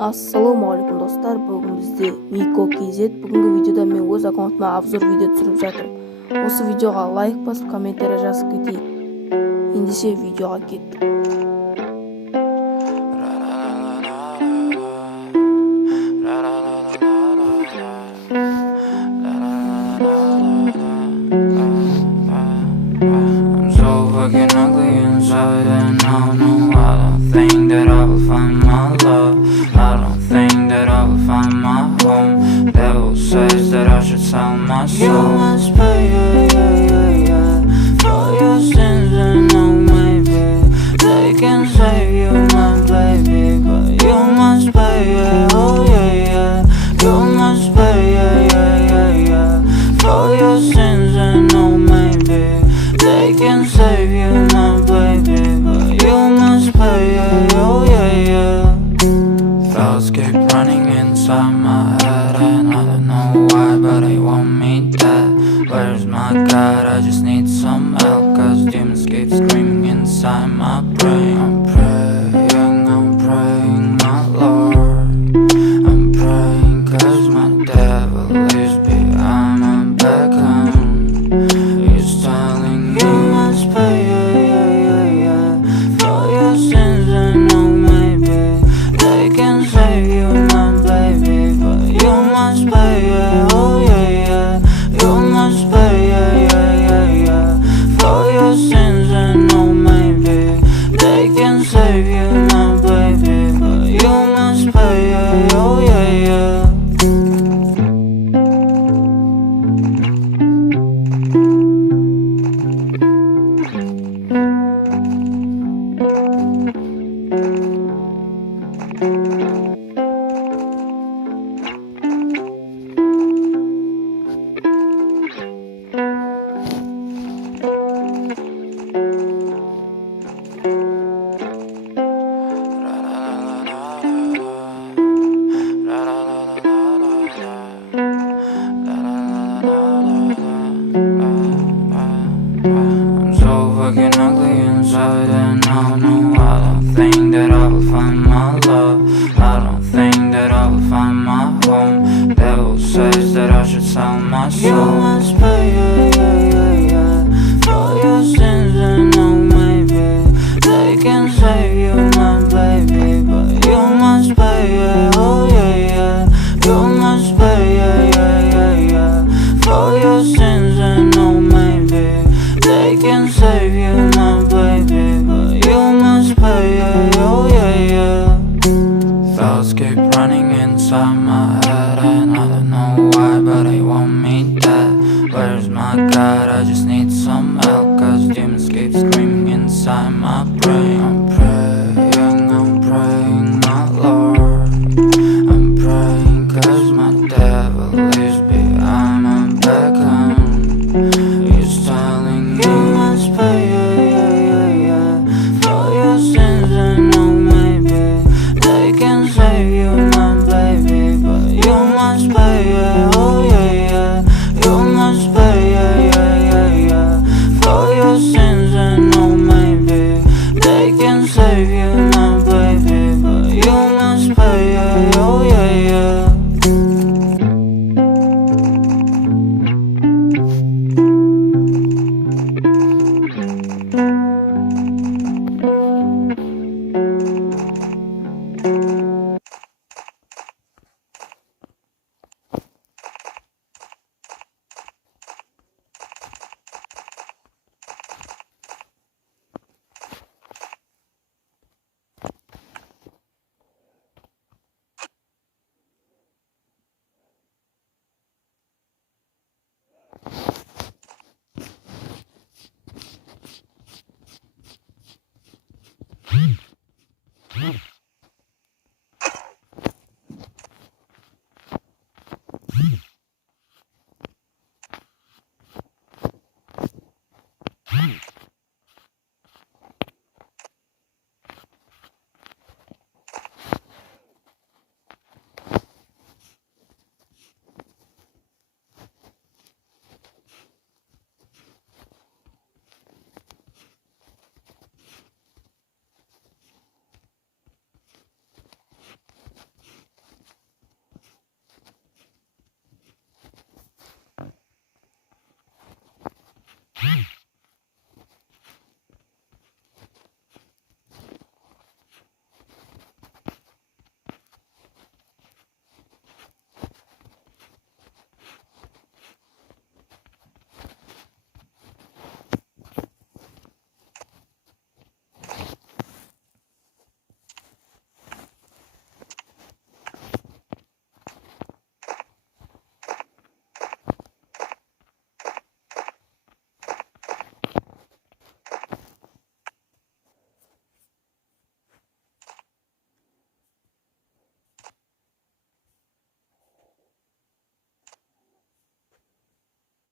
Ассалаумағалейкум достар, бүгін бізде Мико KZ. Бүгінгі видеода мен өз аккаунтыма обзор видео түсіріп жатырмын. Осы видеоға лайк басып, комментарий жазып кетейік. Ендеше видеоға кеттік. I'm so fucking ugly inside, and I don't know. I don't think that I will find my love. I don't think that I will find my home. Devil says that I should sell my soul. You must pay, for your sins, and no, maybe they can save you, my baby, but you must pay, oh yeah. You must pay, for your sins, and no, maybe they can save you, my baby, but you must pay, oh yeah. Thoughts keep running inside my head, and I don't know why, but they want me dead. Where's my God? I just need some help, cause demons keep screaming inside my brain. I'm praying, my Lord. I'm praying cause my devil is behind my back home. He's telling you must pay, for your sins, and no, maybe they can save you, my baby, but you must pay, oh yeah. You must pay, for your sins, and no, maybe they can save you, my baby, but you must pay, oh yeah. I'm so fucking ugly inside, and I don't know. I don't think that I will find my love. I don't think that I will find my home. Devil says that I should sell my soul. You must pay, for your sins, and no, maybe they can save you, my baby, but you must pay, oh yeah. You must pay, for your sins, and no, maybe they can save you, my baby, but you must pay, oh yeah. Thoughts keep running inside my head, and I don't know why, but they want me dead. Where's my God? I just need some help, cause demons keep screaming inside my brain. I'm praying, my Lord. I'm praying cause my devil is behind my back home. He's telling you must pay, for your sins, and no, maybe they can save you, my